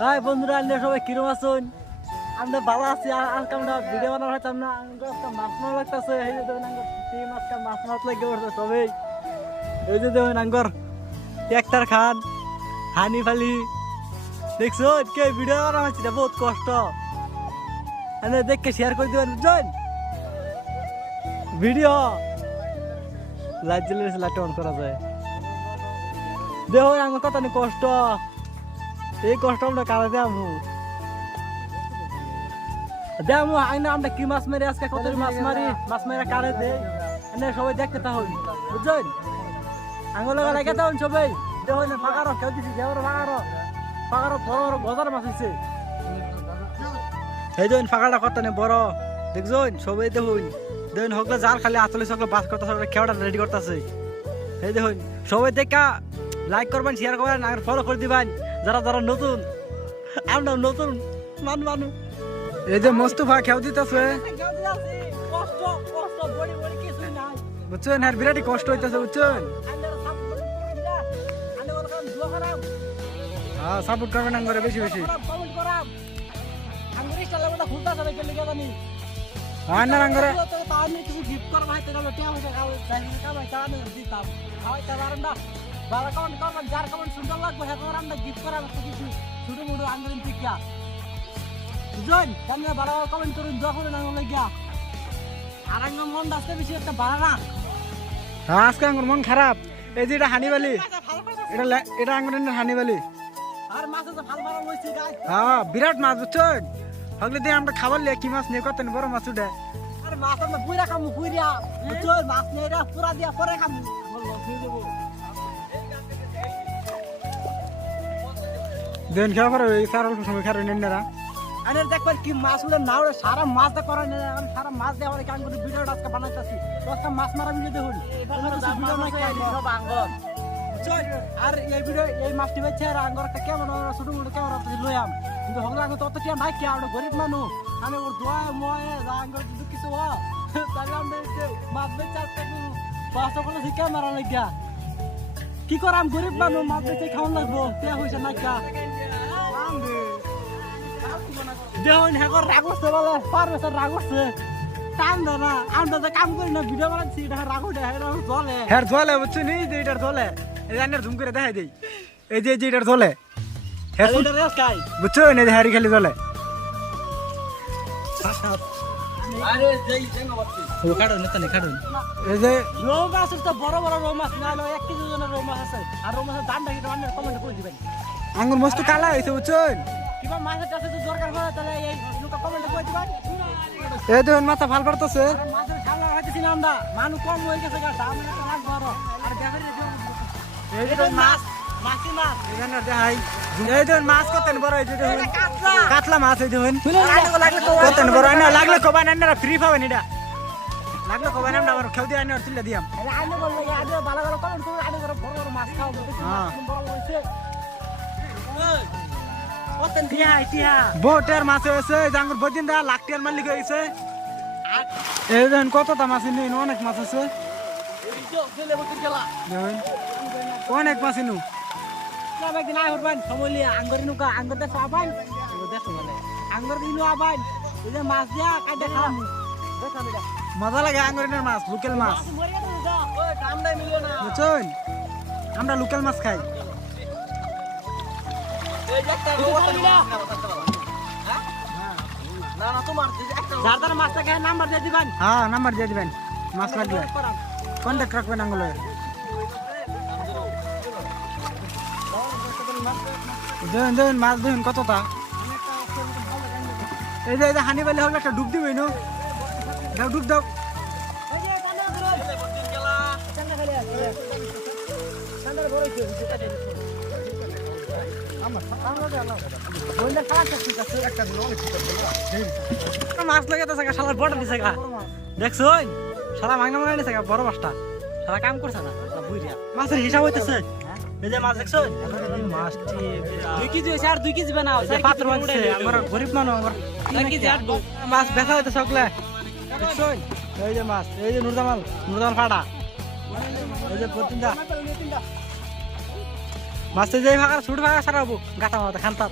High বন্ধুরা, আন্না সবাই কিরম আছেন? আমরা ভালো আছি। আজকে আমরা ভিডিও বানানো হইতাম না, আজকে মাছ মারা লাগতেছে। এই যে দেখুন আঙ্গর টিম আজকে মাছ মাছ লাগে পড়ছে সবাই। এই যে দেখুন আঙ্গর ট্রাক্টর খান হানি ফালি দেখছো কে ভিডিও বানানো হচ্ছে, বহুত কষ্ট। আরে দেখকে শেয়ার করে দিবেন বুঝছেন ভিডিও। লাইট জ্বলে লাইট অন করা যায়। দেখো আমার কথা নেই কষ্ট, এই কষ্ট আমরা কারা দেবো দেবো আইনা আমরা কি মাছ মারি আজকে, কত মাছ মারি, মাছ মারা কারে দেয় সবাই দেখতে তাহলে বুঝছেন। আঙুল লাগে তখন সবাই দেখুন ফাঁকারো কেউ দিচ্ছি দেওয়ার ফাঁকারো ফাঁকারো বড় বড় গজার মাছ হয়েছে। এই দেখুন ফাঁকাটা কত নেই বড় দেখছেন সবাই দেখুন। দেখুন হকলে যার খালি আতলে সকলে বাস করতেছে, খেয়াটা রেডি করতেছে। এই দেখুন সবাই দেখা লাইক করবেন, শেয়ার করবেন আর ফলো করে দিবেন যারা যারা নতুন। আমরা নতুন মানুষ। এই যে মোস্তফা খেয়াল দিতেছে বুঝছেন, আর বিরাটই কষ্ট হইতেছে বুঝছেন। হ্যাঁ সাপোর্ট করবেন আঙ্গরে বেশি বেশি। হ্যাঁ না আঙ্গরে কিছু গিফট করা ভাই যার কেমন সুন্দর লাগবে হ্যাঁ আমরা গিফট করা কিছু ছোট মোটো আন্দোলন টিকা বুঝলেন। কেন বাড়া কমেন্ট করুন দোয়া করুন আঙুল গিয়া। আর আঙ্গা মন আসতে বেশি একটা বাড়া না। হ্যাঁ আজকে আঙ্গুর মন খারাপ। এই যে এটা হানিবালি, এটা আঙ্গুরের হানিবালি। আর মাছ তো ভালো ভালো হইছে গাই। হ্যাঁ বিরাট মাছ বুঝছেন। হগলে দিয়ে আমরা খাবার লিয়ে কি মাছ নিয়ে করতেন বড় মাছ উঠে। আরে মাছ আমরা পুরা খামু পুরিয়া বুঝছেন, মাছ নেই রা পুরা দিয়া পরে খামু দেন খাওয়া পরে এই সার অল্প সময় খারে নেন না। আরে দেখবেন কি মাছ উড়ে না উড়ে সারা মাছ দা করে না। আমি সারা মাছ দেওয়ার কারণ করে ভিডিওটা আজকে বানাইতাছি। আজকে মাছ মারা ভিডিও দেখুন ভিডিও না খাই সব আঙ্গর বুঝছেন। আর এই ভিডিও এই মাছটি বেচে আর আঙ্গর একটা কেমন ছোট মোটো কেমন লইয়াম কিন্তু হগলা আঙ্গর তত টিয়া ভাই কি আমরা গরিব মানুষ। আমি ওর দোয়া ময় আঙ্গর যদি কিছু হ তাহলে আমরা মাছ বেচে আজকে পাঁচশো কোনো শিক্ষা মারা লাগিয়া কি করাম, গরিব মানুষ মাছ বেচে খাওয়ান লাগবো টিয়া হয়েছে না কা দেখুন হ্যাঁ রাগ করছে বলে পার বছর রাগ করছে টান দেয় না। আমরা তো কাম করি না ভিডিও বানাচ্ছি এটা রাগ উঠে জলে হ্যাঁ জলে বুঝছেন। এই যে এটার জলে এই রান্নার ঝুম করে দেখাই দেই। এই যে এটার জলে হ্যাঁ বুঝছেন, এই যে হ্যারি খালি জলে। এই যে রৌ মাছ তো বড় বড় রৌ মাছ না হলো 1 কেজি ওজনের রৌ মাছ আছে। আর রৌ মাছের দামটা কিন্তু অন্য কমেন্ট করে দিবেন। আঙ্গুর মস্ত কালা হয়েছে বুঝছেন। কিবা মাছের কাছে তো দরকার হয় তাহলে এই লোকে কমেন্ট করে দিবেন। এই দেখুন মাথা ভাল পারতেছে। মাছের খালা হইতেছি না আমরা, মানুষ কম হয়ে গেছে গা দাম একটা লাখ বড়। আর ব্যাপারে এই যে মাছ মাছি মাছ এখানে দেখাই। এই দেখুন মাছ কতন বড় এই যে দেখুন কাতলা মাছ এই দেখুন কতন বড়। না লাগলে কবান না ফ্রি পাবেন, এটা লাগলে কবান আমরা আবার খেউ দিয়ে আইনা তুলে দিয়াম। আইনে বললে আইনে ভালো ভালো কমেন্ট করে আইনে বড় বড় মাছ খাও বড় হইছে কতন দিয়া ইতিহা বোটের মাছ হয়েছে জাঙ্গুর বদিন দা লাখ টিয়ার মালিক হয়েছে। এই দেখুন কতটা মাছ নেই, অনেক মাছ আছে দেখুন অনেক মাছ ইনু। একদিন আয় হরবান সমলি আঙ্গর নুকা আঙ্গর দেশ আবান দেখো মানে আঙ্গর দিনু আবান এই যে মাছ দিয়া কাটে খাম মজা লাগে আঙ্গরের মাছ, লোকাল মাছ কামদাই মিলিও না বুঝছেন। আমরা লোকাল মাছ খাই। যার মাছটা খেয়ে নাম্বার দিয়ে দিবেন। হ্যাঁ নাম্বার দিয়ে দিবেন মাছ লাগবে, কন্ট্যাক্ট রাখবেন আঙ্গুলে। দেখুন দেখুন মাছ দেখুন কতটা। এই যে হানি বালি হলে একটা ডুব দিবেন, দাও ডুব দাও। মাছ লাগে তো সালার বড় দিছে গা দেখছো সারা মাংনা মাংনা দিছে গা বড় মাছটা সারা কাম করছে না বুইরা মাছের হিসাব হইতেছে। এই যে মাছ দেখছো মাছটি 2 কেজি হইছে আর 2 কেজি বানাও যে পাত্র বানছে। আমরা গরিব মানুষ আমরা 2 কেজি আর মাছ বেচা হইতেছে সকলে দেখছো। এই যে মাছ এই যে নুরজামাল ফাটা এই যে প্রতিটা মাছ যে ভাগা ছোট ভাগা সারাবো গাতা মাথা খান্তা